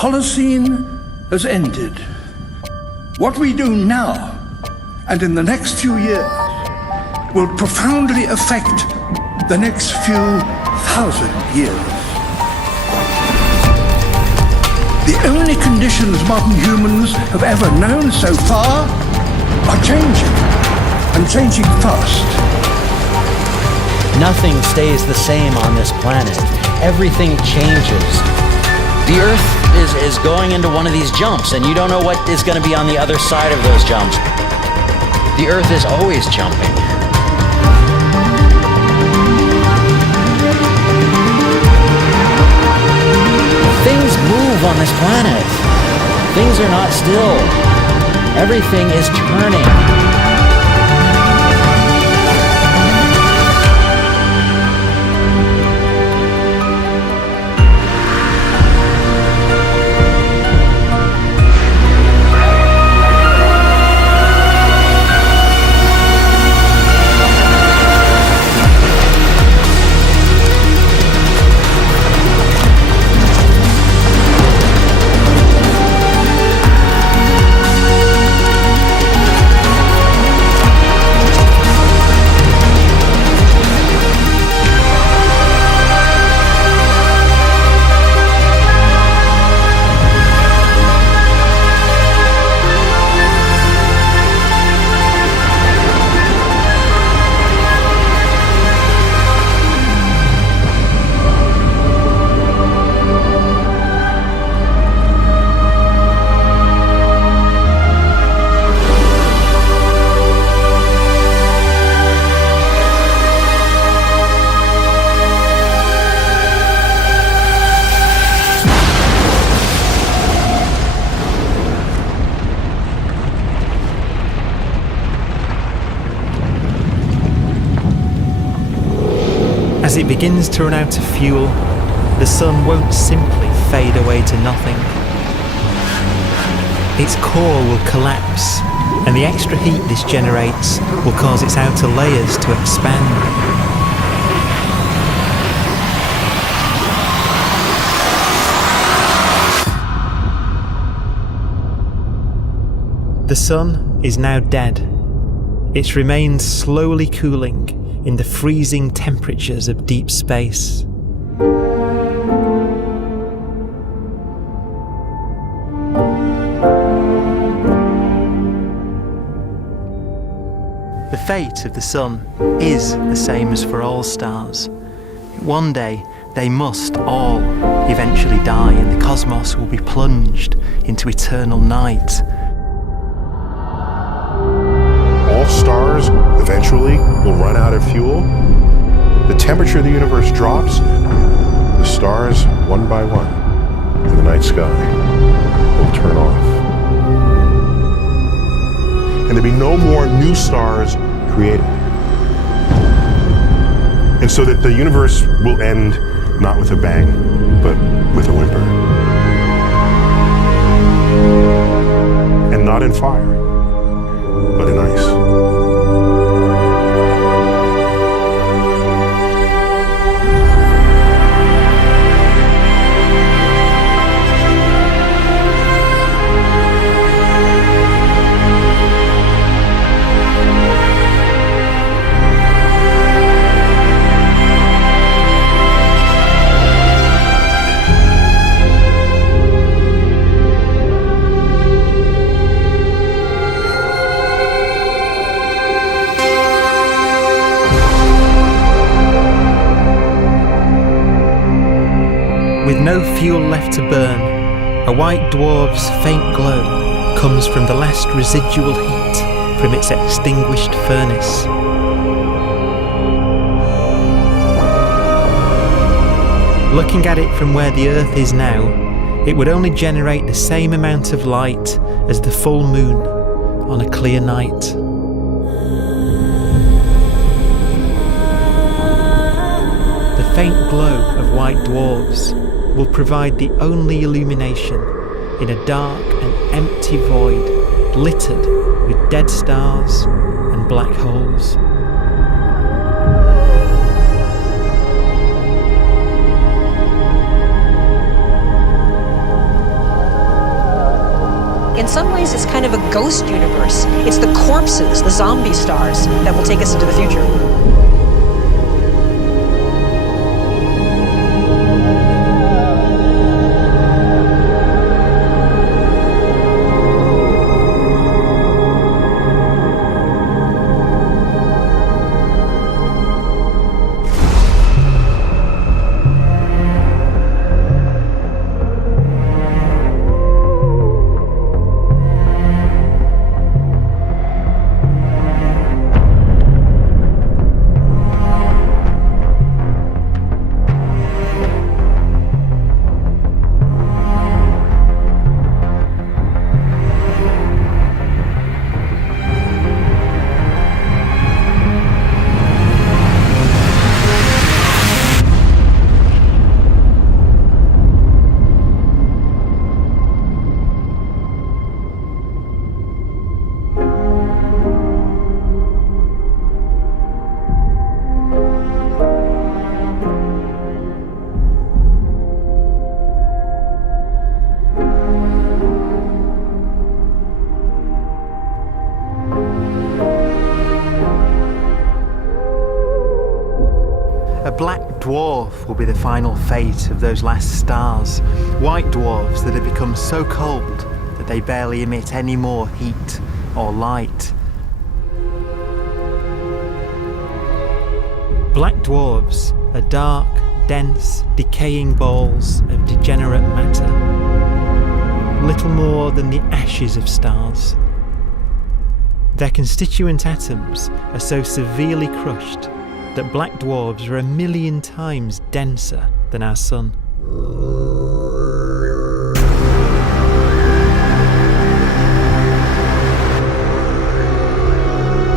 Holocene has ended. What we do now and in the next few years will profoundly affect the next few thousand years. The only conditions modern humans have ever known so far are changing, and changing fast. Nothing stays the same on this planet. Everything changes. The Earth is going into one of these jumps, and you don't know what is going to be on the other side of those jumps. The Earth is always jumping. Things move on this planet. Things are not still. Everything is turning. As it begins to run out of fuel, the sun won't simply fade away to nothing. Its core will collapse, and the extra heat this generates will cause its outer layers to expand. The sun is now dead. Its remains slowly cooling in the freezing temperatures of deep space. The fate of the sun is the same as for all stars. One day, they must all eventually die, and the cosmos will be plunged into eternal night. All stars eventually will run out of fuel. The temperature of the universe drops. The stars, one by one, in the night sky, will turn off. And there'll be no more new stars created. And so that the universe will end not with a bang, but with a whimper. And not in fire, but in ice. With no fuel left to burn, a white dwarf's faint glow comes from the last residual heat from its extinguished furnace. Looking at it from where the Earth is now, it would only generate the same amount of light as the full moon on a clear night. The faint glow of white dwarfs will provide the only illumination in a dark and empty void littered with dead stars and black holes. In some ways, it's kind of a ghost universe. It's the corpses, the zombie stars, that will take us into the future. A black dwarf will be the final fate of those last stars. White dwarfs that have become so cold that they barely emit any more heat or light. Black dwarfs are dark, dense, decaying balls of degenerate matter. Little more than the ashes of stars. Their constituent atoms are so severely crushed that black dwarfs are 1,000,000 times denser than our sun.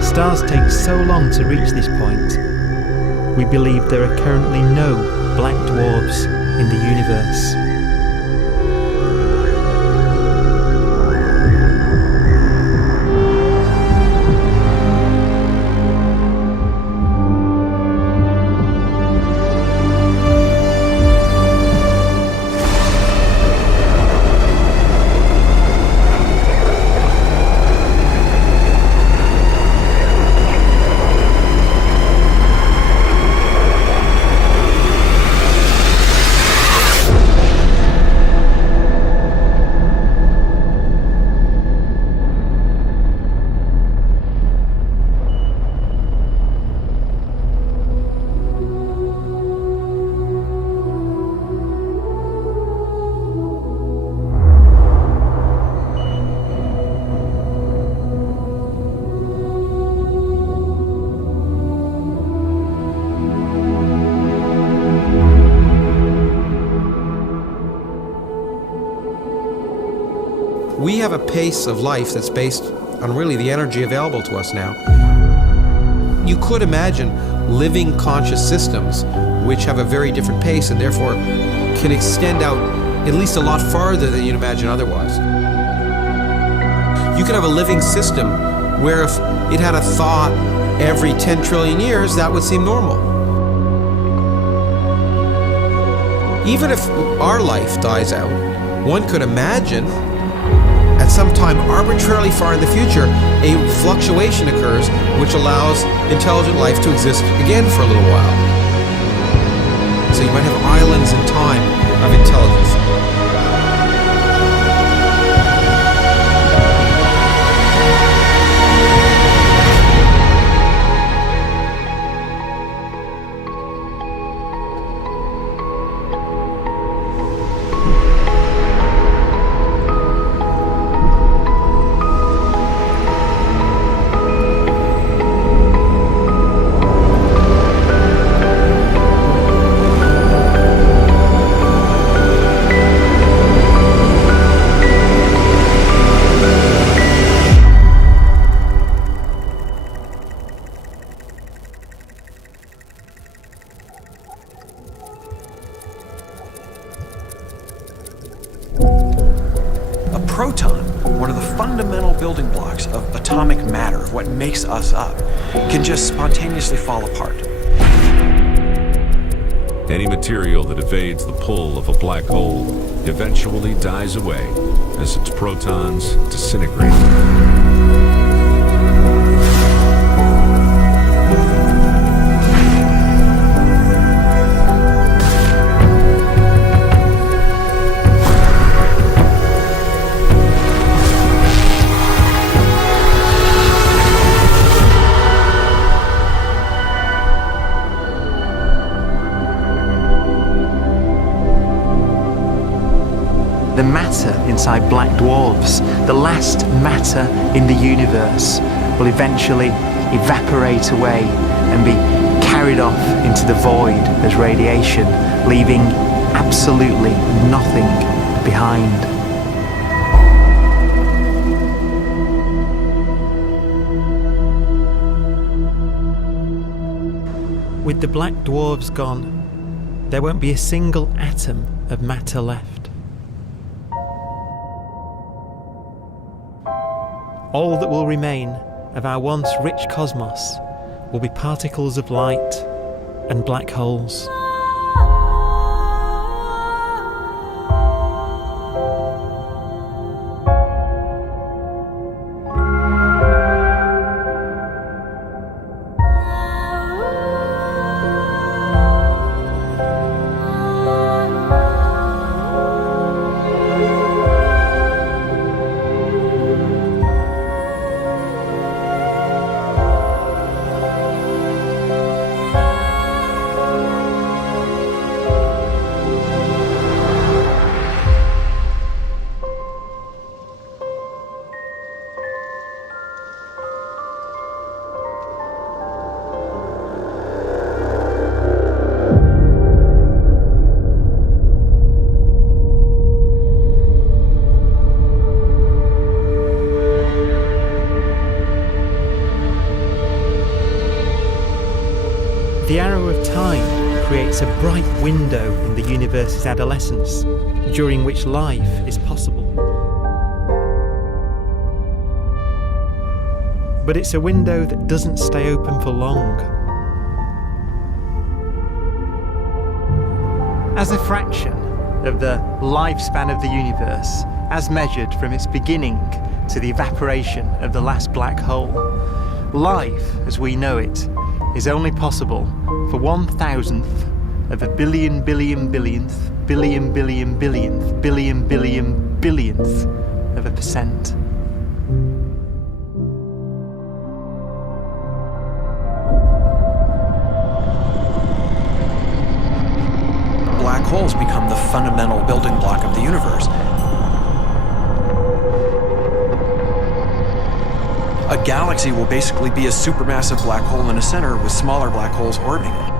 Stars take so long to reach this point, we believe there are currently no black dwarfs in the universe. We have a pace of life that's based on really the energy available to us now. You could imagine living conscious systems which have a very different pace and therefore can extend out at least a lot farther than you'd imagine otherwise. You could have a living system where if it had a thought every 10 trillion years, that would seem normal. Even if our life dies out, one could imagine at some time arbitrarily far in the future, a fluctuation occurs which allows intelligent life to exist again for a little while. So you might have islands in time of intelligence. Proton, one of the fundamental building blocks of atomic matter, what makes us up, can just spontaneously fall apart. Any material that evades the pull of a black hole eventually dies away as its protons disintegrate. The matter inside black dwarfs, the last matter in the universe, will eventually evaporate away and be carried off into the void as radiation, leaving absolutely nothing behind. With the black dwarfs gone, there won't be a single atom of matter left. All that will remain of our once rich cosmos will be particles of light and black holes. The arrow of time creates a bright window in the universe's adolescence, during which life is possible. But it's a window that doesn't stay open for long. As a fraction of the lifespan of the universe, as measured from its beginning to the evaporation of the last black hole, life, as we know it, is only possible for 1,000th of a billion billionth of a percent. Black holes become the fundamental building block of the universe. A galaxy will basically be a supermassive black hole in a center with smaller black holes orbiting it.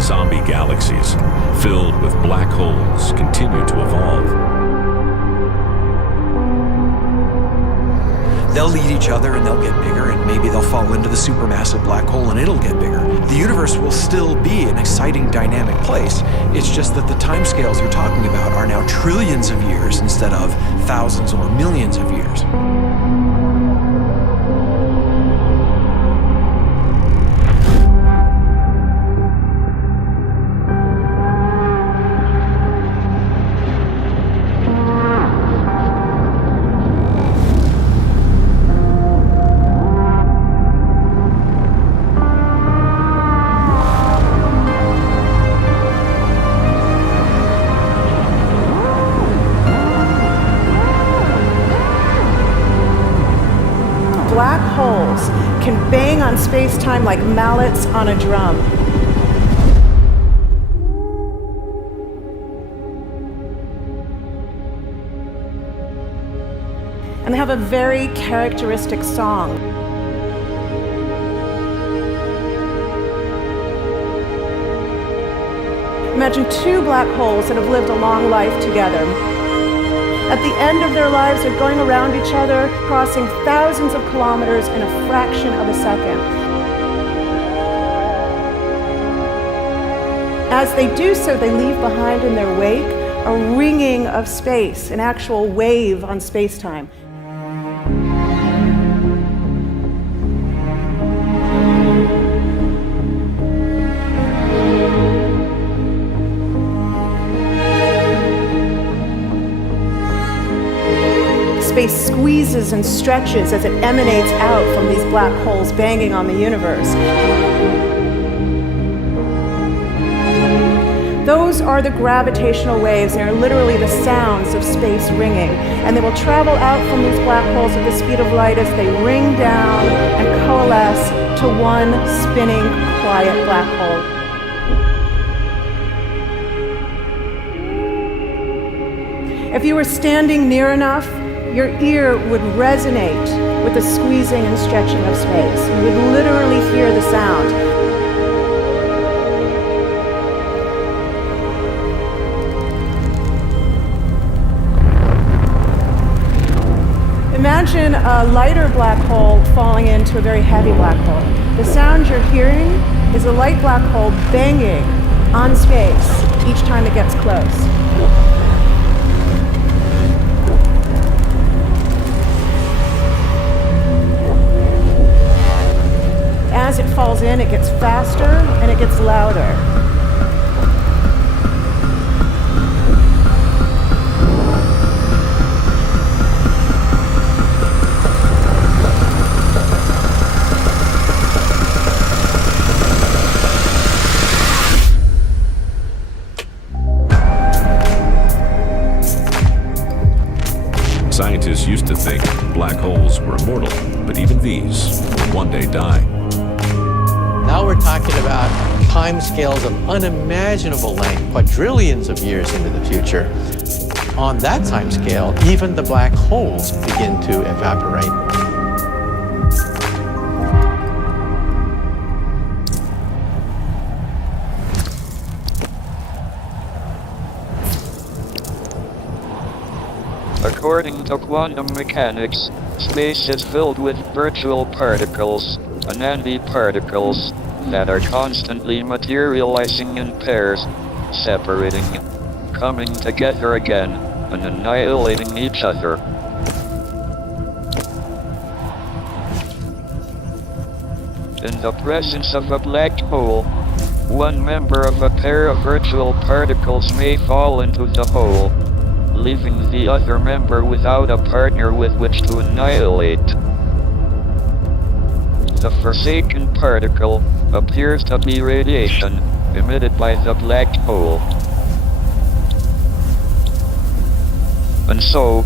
Zombie galaxies filled with black holes continue to evolve. They'll eat each other and they'll get bigger, and maybe they'll fall into the supermassive black hole and it'll get bigger. The universe will still be an exciting, dynamic place. It's just that the timescales you're talking about are now trillions of years instead of thousands or millions of years. Black holes can bang on space-time like mallets on a drum. And they have a very characteristic song. Imagine two black holes that have lived a long life together. At the end of their lives, they're going around each other, crossing thousands of kilometers in a fraction of a second. As they do so, they leave behind in their wake a ringing of space, an actual wave on space-time. Space squeezes and stretches as it emanates out from these black holes banging on the universe. Those are the gravitational waves. They are literally the sounds of space ringing. And they will travel out from these black holes at the speed of light as they ring down and coalesce to one spinning, quiet black hole. If you were standing near enough, your ear would resonate with the squeezing and stretching of space. You would literally hear the sound. Imagine a lighter black hole falling into a very heavy black hole. The sound you're hearing is a light black hole banging on space each time it gets close. As it falls in, it gets faster and it gets louder. Scientists used to think black holes were immortal, but even these will one day die. Now we're talking about timescales of unimaginable length, quadrillions of years into the future. On that timescale, even the black holes begin to evaporate. According to quantum mechanics, space is filled with virtual particles, Anandi particles, that are constantly materializing in pairs, separating, coming together again, and annihilating each other. In the presence of a black hole, one member of a pair of virtual particles may fall into the hole, leaving the other member without a partner with which to annihilate. The forsaken particle appears to be radiation emitted by the black hole. And so,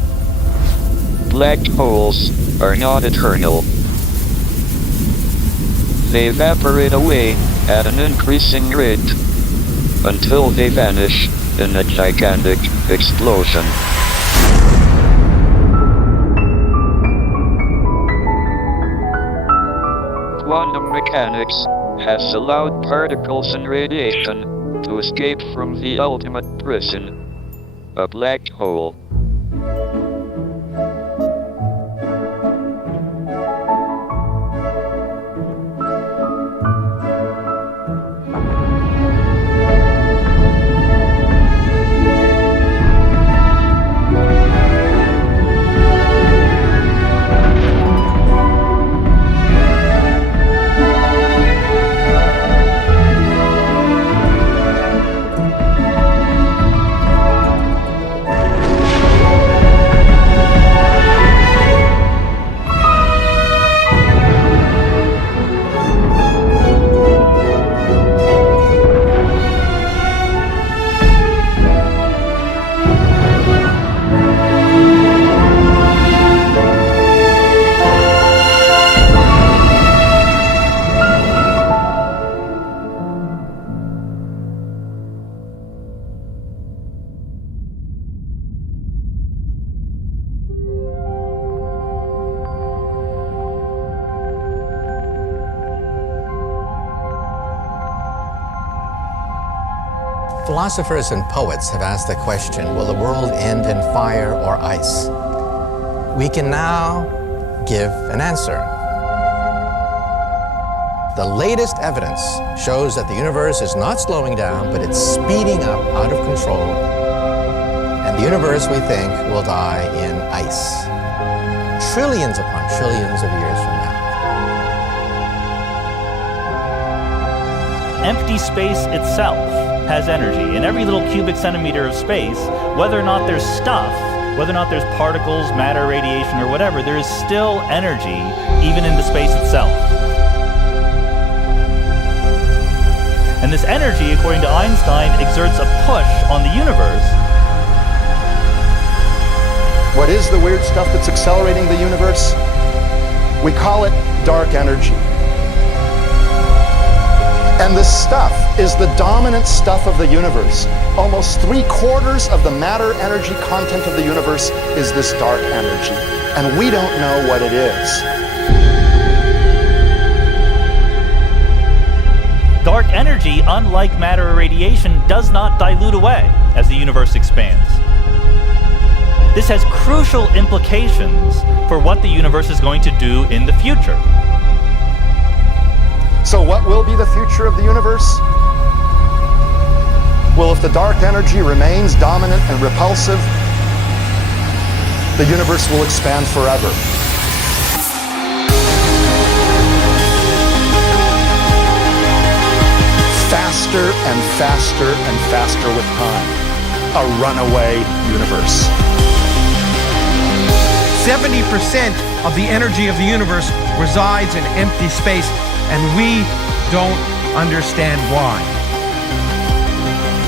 black holes are not eternal. They evaporate away at an increasing rate until they vanish in a gigantic explosion. Quantum mechanics has allowed particles and radiation to escape from the ultimate prison, a black hole. Philosophers and poets have asked the question, will the world end in fire or ice? We can now give an answer. The latest evidence shows that the universe is not slowing down, but it's speeding up out of control. And the universe, we think, will die in ice. Trillions upon trillions of years from now. Empty space itself has energy. In every little cubic centimeter of space, whether or not there's stuff whether or not there's particles, matter, radiation, or whatever, there is still energy even into space itself. And this energy, according to Einstein, exerts a push on the universe. What is the weird stuff that's accelerating the universe? We call it dark energy. And this stuff is the dominant stuff of the universe. Almost 3/4 of the matter-energy content of the universe is this dark energy. And we don't know what it is. Dark energy, unlike matter or radiation, does not dilute away as the universe expands. This has crucial implications for what the universe is going to do in the future. So what will be the future of the universe? Well, if the dark energy remains dominant and repulsive, the universe will expand forever. Faster and faster and faster with time. A runaway universe. 70% of the energy of the universe resides in empty space, and we don't understand why.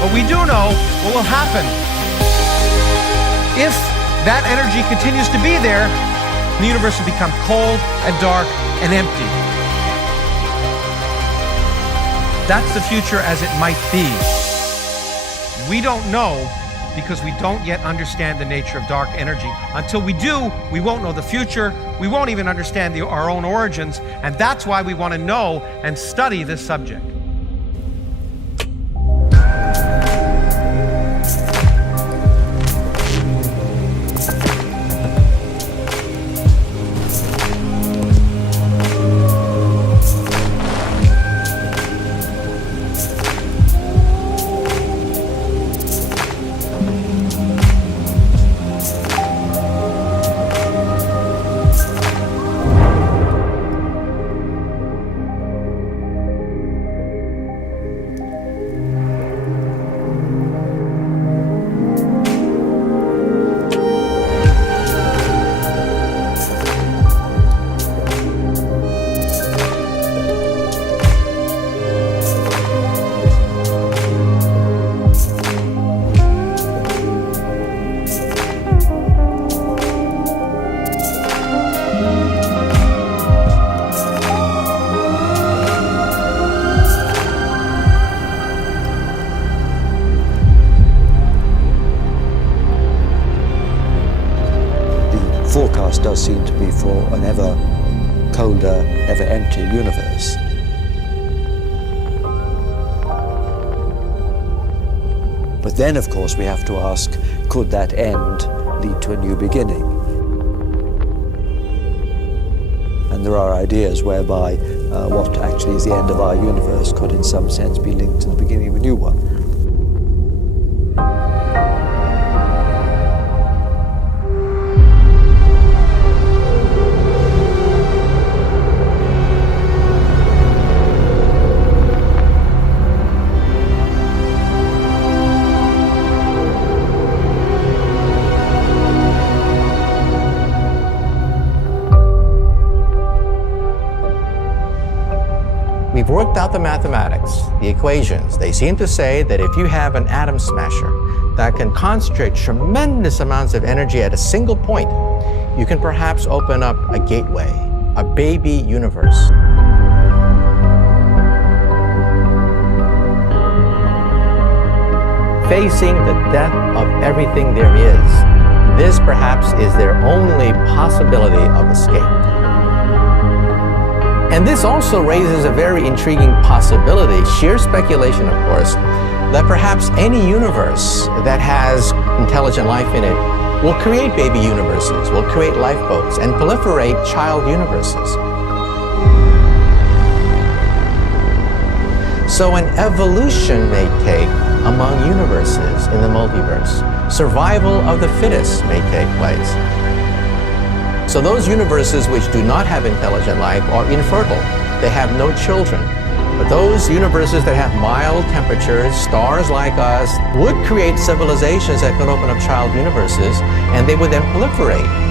But we do know what will happen if that energy continues to be there. The universe will become cold and dark and empty. That's the future as it might be. We don't know because we don't yet understand the nature of dark energy. Until we do, we won't know the future. We won't even understand our own origins, and that's why we want to know and study this subject. Forecast does seem to be for an ever colder, ever emptier universe. But then, of course, we have to ask, could that end lead to a new beginning? And there are ideas whereby what actually is the end of our universe could in some sense be linked to the beginning of a new one. We've worked out the mathematics, the equations. They seem to say that if you have an atom smasher that can concentrate tremendous amounts of energy at a single point, you can perhaps open up a gateway, a baby universe. Facing the death of everything there is, this perhaps is their only possibility of escape. And this also raises a very intriguing possibility, sheer speculation of course, that perhaps any universe that has intelligent life in it will create baby universes, will create lifeboats, and proliferate child universes. So an evolution may take among universes in the multiverse. Survival of the fittest may take place. So those universes which do not have intelligent life are infertile. They have no children. But those universes that have mild temperatures, stars like us, would create civilizations that could open up child universes, and they would then proliferate.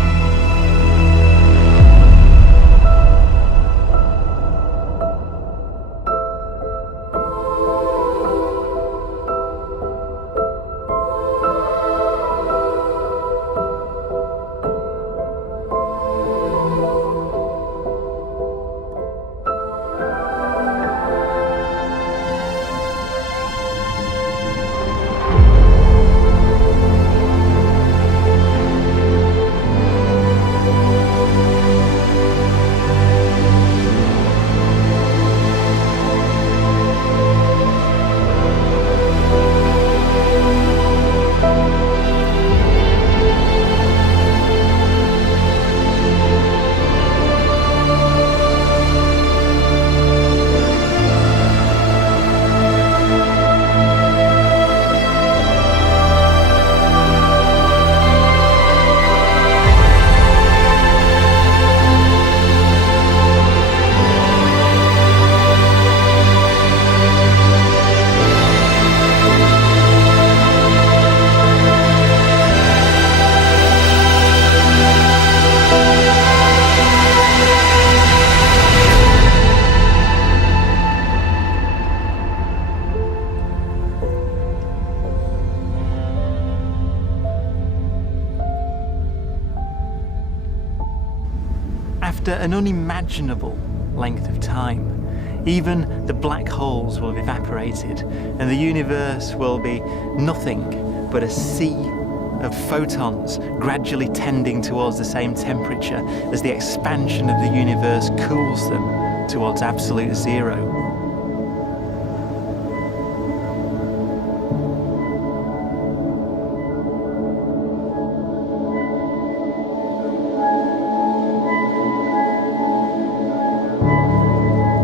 After an unimaginable length of time, even the black holes will have evaporated, and the universe will be nothing but a sea of photons gradually tending towards the same temperature as the expansion of the universe cools them towards absolute zero.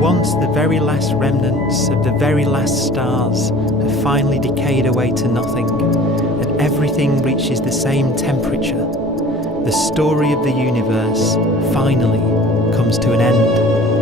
Once the very last remnants of the very last stars have finally decayed away to nothing, and everything reaches the same temperature, the story of the universe finally comes to an end.